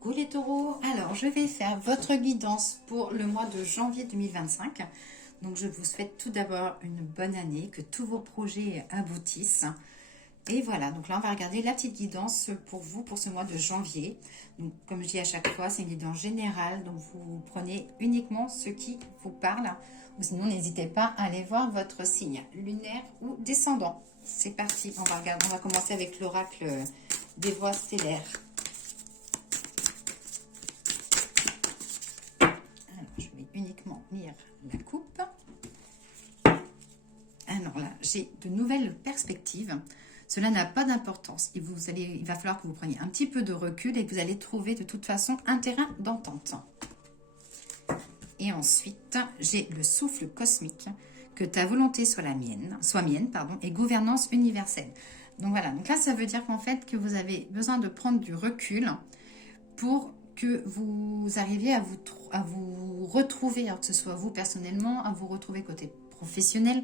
Coucou les taureaux, alors je vais faire votre guidance pour le mois de janvier 2025. Donc je vous souhaite tout d'abord une bonne année, que tous vos projets aboutissent. Et voilà, donc là on va regarder la petite guidance pour vous pour ce mois de janvier. Donc comme je dis à chaque fois, c'est une guidance générale, donc vous prenez uniquement ce qui vous parle. Ou sinon n'hésitez pas à aller voir votre signe lunaire ou descendant. C'est parti, on va regarder, on va commencer avec l'oracle des voies stellaires. Je vais uniquement lire la coupe. Alors là, j'ai de nouvelles perspectives. Cela n'a pas d'importance. Il va falloir que vous preniez un petit peu de recul et que vous allez trouver de toute façon un terrain d'entente. Et ensuite, j'ai le souffle cosmique, que ta volonté soit mienne, et gouvernance universelle. Donc voilà, donc là ça veut dire qu'en fait que vous avez besoin de prendre du recul pour que vous arriviez à vous retrouver, alors que ce soit vous personnellement, à vous retrouver côté professionnel.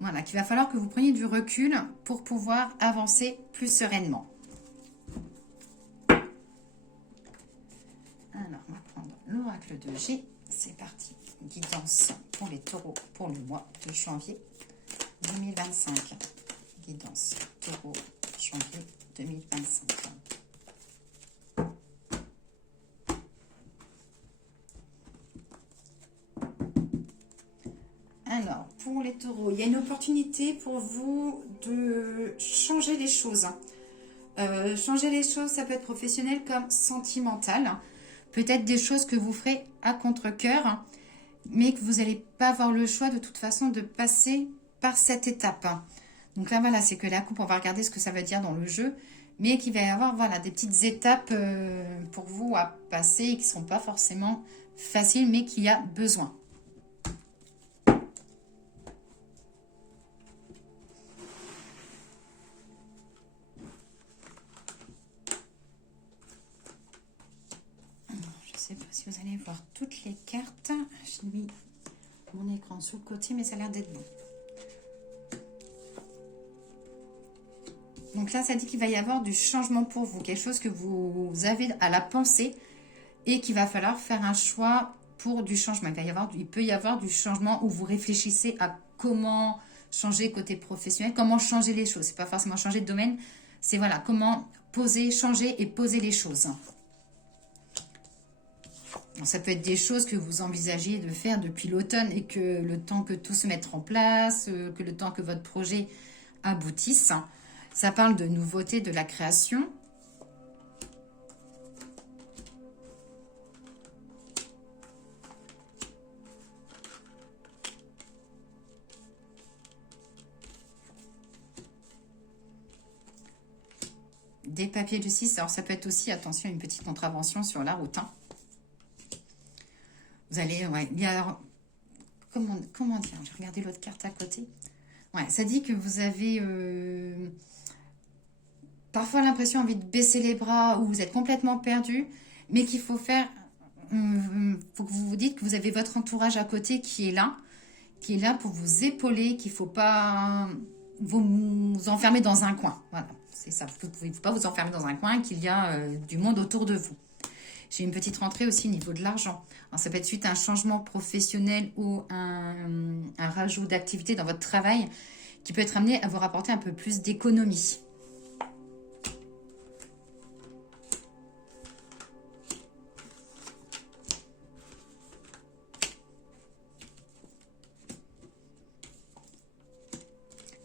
Voilà, qu'il va falloir que vous preniez du recul pour pouvoir avancer plus sereinement. Alors, on va prendre l'oracle de G. C'est parti. Guidance pour les taureaux pour le mois de janvier 2025. Guidance taureau janvier 2025. Alors, pour les taureaux, il y a une opportunité pour vous de changer les choses. Changer les choses, ça peut être professionnel comme sentimental. Peut-être des choses que vous ferez à contre-cœur, mais que vous n'allez pas avoir le choix de toute façon de passer par cette étape. Donc là, voilà, c'est que la coupe, on va regarder ce que ça veut dire dans le jeu, mais qu'il va y avoir voilà, des petites étapes pour vous à passer qui ne sont pas forcément faciles, mais qu'il y a besoin. Je ne sais pas si vous allez voir toutes les cartes. J'ai mis mon écran sur le côté, mais ça a l'air d'être bon. Donc là, ça dit qu'il va y avoir du changement pour vous. Quelque chose que vous avez à la pensée et qu'il va falloir faire un choix pour du changement. Il peut y avoir du changement où vous réfléchissez à comment changer côté professionnel, comment changer les choses. C'est pas forcément changer de domaine, c'est voilà, comment changer et poser les choses. Ça peut être des choses que vous envisagez de faire depuis l'automne et que le temps que tout se mette en place, que le temps que votre projet aboutisse. Ça parle de nouveauté, de la création. Des papiers de 6. Alors ça peut être aussi, attention, une petite contravention sur la route. Vous allez, ouais, il y a, comment dire, je vais regarder l'autre carte à côté. Ouais, ça dit que vous avez parfois l'impression, envie de baisser les bras ou vous êtes complètement perdu, mais qu'il faut faire, faut que vous vous dites que vous avez votre entourage à côté qui est là pour vous épauler, qu'il ne faut pas vous enfermer dans un coin. Voilà, c'est ça. Vous ne pouvez pas vous enfermer dans un coin, qu'il y a du monde autour de vous. J'ai une petite rentrée aussi au niveau de l'argent. Alors, ça peut être suite à un changement professionnel ou un rajout d'activité dans votre travail qui peut être amené à vous rapporter un peu plus d'économie.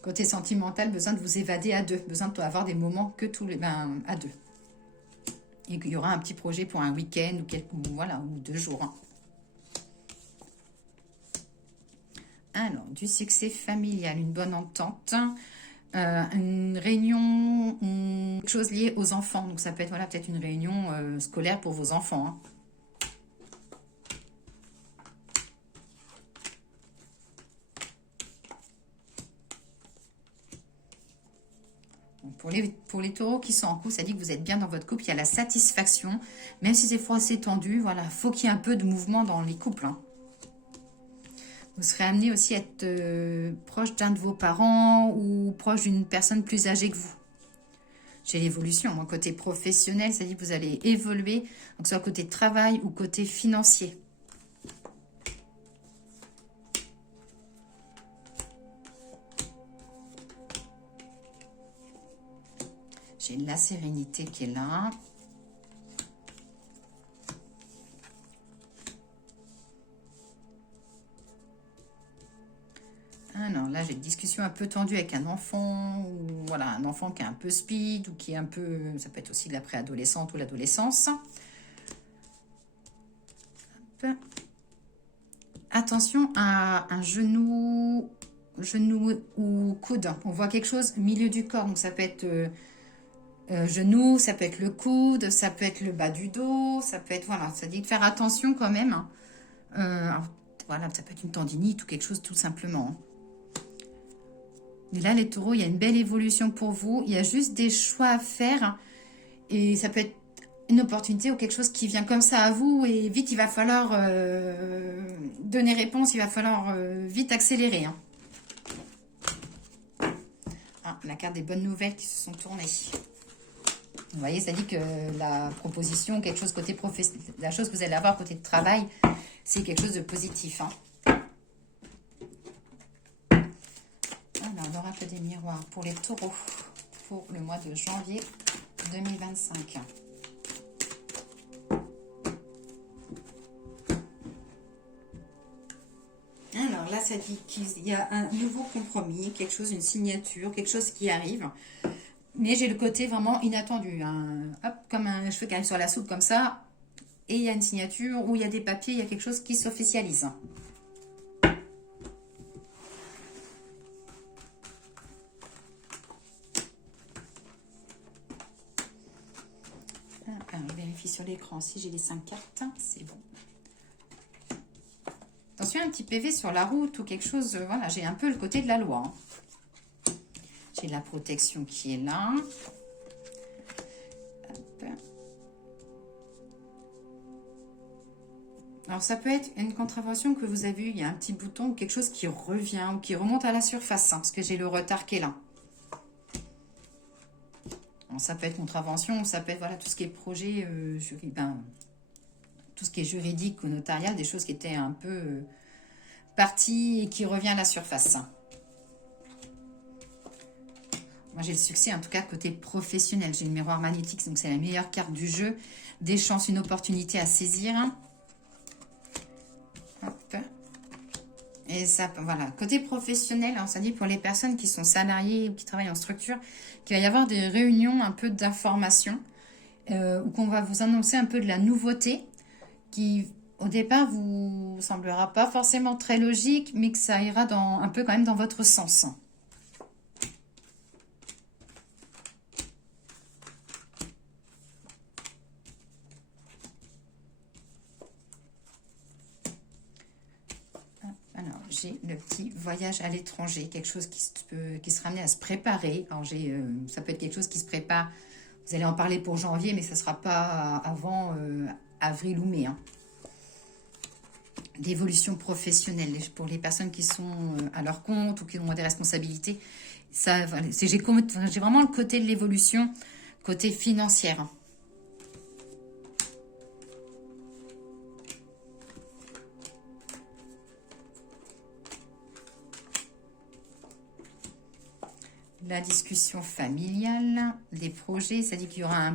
Côté sentimental, besoin de vous évader à deux. Besoin d'avoir des moments que à deux. Et qu'il y aura un petit projet pour un week-end ou 2 jours. Alors, du succès familial, une bonne entente, une réunion, quelque chose lié aux enfants. Donc, ça peut être peut-être une réunion scolaire pour vos enfants. Pour les taureaux qui sont en couple, ça dit que vous êtes bien dans votre couple. Il y a la satisfaction, même si c'est fois assez tendu. Voilà, faut qu'il y ait un peu de mouvement dans les couples. Vous serez amené aussi à être proche d'un de vos parents ou proche d'une personne plus âgée que vous. J'ai l'évolution. Moi, côté professionnel, ça dit que vous allez évoluer, donc soit côté travail ou côté financier. J'ai la sérénité qui est là. Alors là, j'ai une discussion un peu tendue avec un enfant, ou voilà, un enfant qui est un peu speed, ou qui est un peu, ça peut être aussi de la préadolescente ou l'adolescence. Attention à un genou ou coude. On voit quelque chose au milieu du corps, donc ça peut être genou, ça peut être le coude, ça peut être le bas du dos, ça peut être, voilà, ça dit de faire attention quand même. Alors, voilà, ça peut être une tendinite ou quelque chose tout simplement. Mais là, les taureaux, il y a une belle évolution pour vous. Il y a juste des choix à faire. Et ça peut être une opportunité ou quelque chose qui vient comme ça à vous. Et vite, il va falloir donner réponse. Il va falloir vite accélérer. Hein. Ah, la carte des bonnes nouvelles qui se sont tournées. Vous voyez, ça dit que la proposition, quelque chose côté professionnel, la chose que vous allez avoir côté de travail, c'est quelque chose de positif. Hein. Alors, l'oracle des miroirs pour les taureaux pour le mois de janvier 2025. Alors là, ça dit qu'il y a un nouveau compromis, quelque chose, une signature, quelque chose qui arrive. Mais j'ai le côté vraiment inattendu. Hein. Hop, comme un cheveu qui arrive sur la soupe comme ça. Et il y a une signature ou il y a des papiers, il y a quelque chose qui s'officialise. Alors, je vérifie sur l'écran si j'ai les 5 cartes. C'est bon. Attention, un petit PV sur la route ou quelque chose. Voilà, j'ai un peu le côté de la loi. Hein. J'ai la protection qui est là. Hop. Alors, ça peut être une contravention que vous avez eue. Il y a un petit bouton ou quelque chose qui revient ou qui remonte à la surface. Hein, parce que j'ai le retard qui est là. Alors, ça peut être contravention, ça peut être voilà, tout ce qui est projet, tout ce qui est juridique ou notarial, des choses qui étaient un peu parties et qui revient à la surface. Moi, j'ai le succès, en tout cas, côté professionnel. J'ai le miroir magnétique, donc c'est la meilleure carte du jeu. Des chances, une opportunité à saisir. Hop. Et ça, voilà. Côté professionnel, on s'est dit pour les personnes qui sont salariées ou qui travaillent en structure, qu'il va y avoir des réunions, un peu d'information, où qu'on va vous annoncer un peu de la nouveauté, qui, au départ, vous semblera pas forcément très logique, mais que ça ira un peu quand même dans votre sens. J'ai le petit voyage à l'étranger, quelque chose qui sera amené à se préparer. Alors ça peut être quelque chose qui se prépare, vous allez en parler pour janvier, mais ça ne sera pas avant avril ou mai. Hein. D'évolution professionnelle pour les personnes qui sont à leur compte ou qui ont des responsabilités. Ça, voilà, j'ai vraiment le côté de l'évolution, côté financière. La discussion familiale, les projets, ça dit qu'il y aura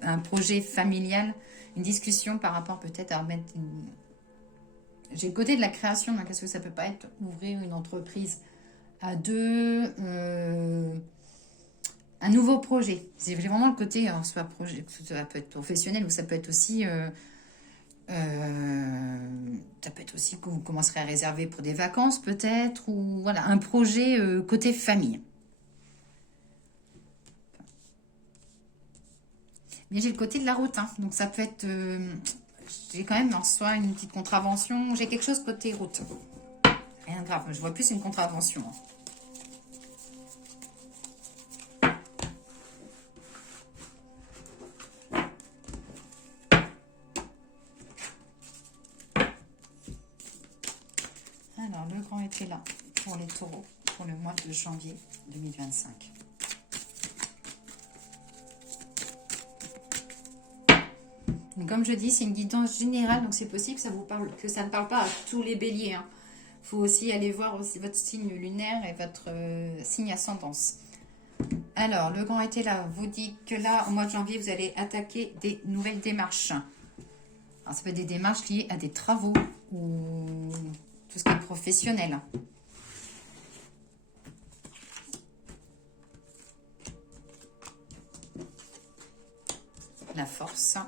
un projet familial, une discussion par rapport peut-être à mettre J'ai le côté de la création, donc est-ce que ça peut pas être ouvrir une entreprise à deux, un nouveau projet. J'ai vraiment le côté, alors soit projet, ça peut être professionnel ou ça peut être aussi... ça peut être aussi que vous commencerez à réserver pour des vacances peut-être, ou voilà, un projet côté famille. Mais j'ai le côté de la route, hein, donc ça peut être... j'ai quand même en soi une petite contravention. J'ai quelque chose côté route. Rien de grave, je vois plus une contravention. Alors, le grand était là pour les taureaux pour le mois de janvier 2025. Donc, comme je dis, c'est une guidance générale, donc c'est possible que ça ne parle pas à tous les béliers. Il faut aussi aller voir aussi votre signe lunaire et votre signe ascendance. Alors, le grand été là vous dit que là, au mois de janvier, vous allez attaquer des nouvelles démarches. Alors, ça peut être des démarches liées à des travaux ou tout ce qui est professionnel. La force.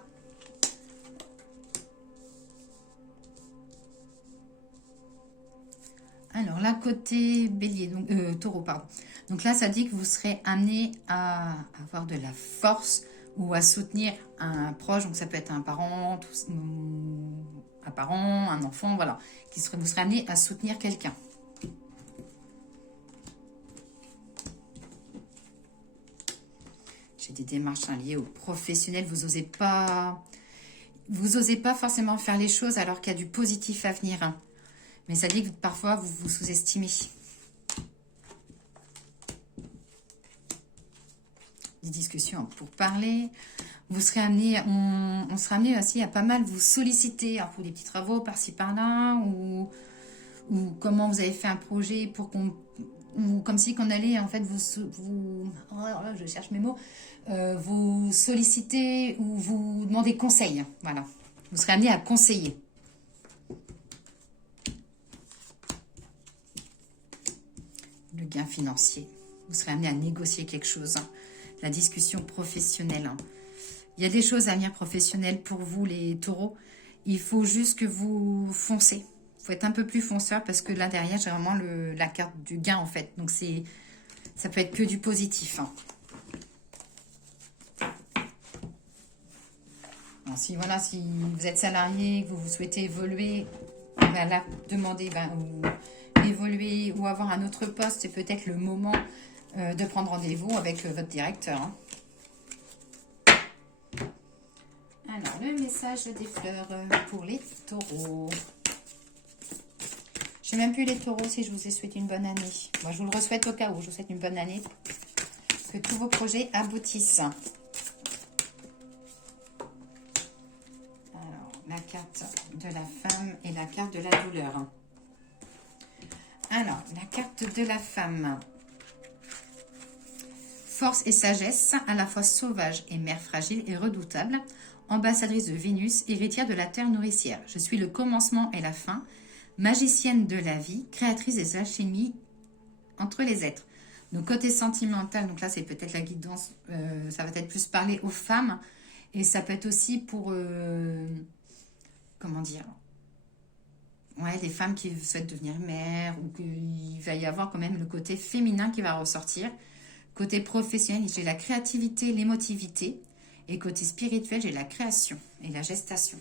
Alors là, côté bélier, donc taureau, pardon. Donc là, ça dit que vous serez amené à avoir de la force ou à soutenir un proche. Donc ça peut être un parent, un enfant, voilà. Vous serez amené à soutenir quelqu'un. J'ai des démarches liées au professionnel. Vous osez pas forcément faire les choses alors qu'il y a du positif à venir. Hein. Mais ça dit que parfois, vous vous sous-estimez. Des discussions pour parler. Vous serez amené, on sera amené aussi à pas mal vous solliciter. Alors pour des petits travaux par-ci par-là, ou comment vous avez fait un projet pour qu'on... Ou comme si qu'on allait, en fait, je cherche mes mots, vous solliciter ou vous demander conseil. Voilà. Vous serez amené à conseiller. Le gain financier. Vous serez amené à négocier quelque chose. La discussion professionnelle. Il y a des choses à venir professionnelles pour vous, les taureaux. Il faut juste que vous foncez. Il faut être un peu plus fonceur parce que là, derrière, j'ai vraiment la carte du gain, en fait. Donc, ça peut être que du positif. Bon, si vous êtes salarié, que vous souhaitez évoluer, là, demandez ou évoluer ou avoir un autre poste, c'est peut-être le moment de prendre rendez-vous avec votre directeur. Alors, le message des fleurs pour les taureaux. Je ne sais même plus les taureaux si je vous ai souhaité une bonne année. Moi, je vous le re-souhaite au cas où. Je vous souhaite une bonne année. Que tous vos projets aboutissent. Alors, la carte de la femme et la carte de la douleur. Alors, la carte de la femme. Force et sagesse, à la fois sauvage et mère fragile et redoutable, ambassadrice de Vénus, héritière de la terre nourricière. Je suis le commencement et la fin, magicienne de la vie, créatrice des alchimies entre les êtres. Donc côté sentimental, donc là c'est peut-être la guidance, ça va être plus parler aux femmes, et ça peut être aussi pour, comment dire, ouais, les femmes qui souhaitent devenir mères, ou qu'il va y avoir quand même le côté féminin qui va ressortir. Côté professionnel, j'ai la créativité, l'émotivité. Et côté spirituel, j'ai la création et la gestation.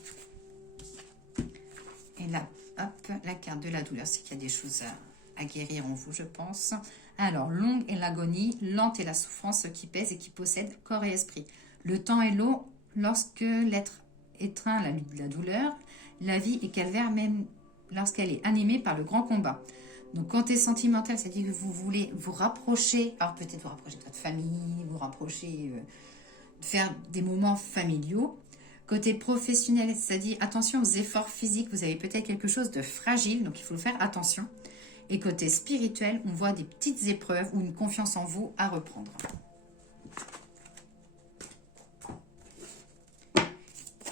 Et là, hop, la carte de la douleur, c'est qu'il y a des choses à guérir en vous, je pense. Alors, longue est l'agonie, lente est la souffrance qui pèse et qui possède corps et esprit. Le temps est long lorsque l'être étreint la douleur. La vie est calvaire même lorsqu'elle est animée par le grand combat. Donc, côté sentimental, ça dit que vous voulez vous rapprocher, alors peut-être vous rapprocher de votre famille, vous rapprocher, faire des moments familiaux. Côté professionnel, ça dit attention aux efforts physiques, vous avez peut-être quelque chose de fragile, donc il faut faire attention. Et côté spirituel, on voit des petites épreuves ou une confiance en vous à reprendre.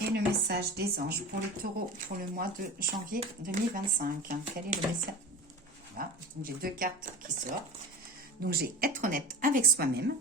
Et le message des anges pour le taureau pour le mois de janvier 2025. Quel est le message? Voilà, j'ai deux cartes qui sortent. Donc, j'ai être honnête avec soi-même,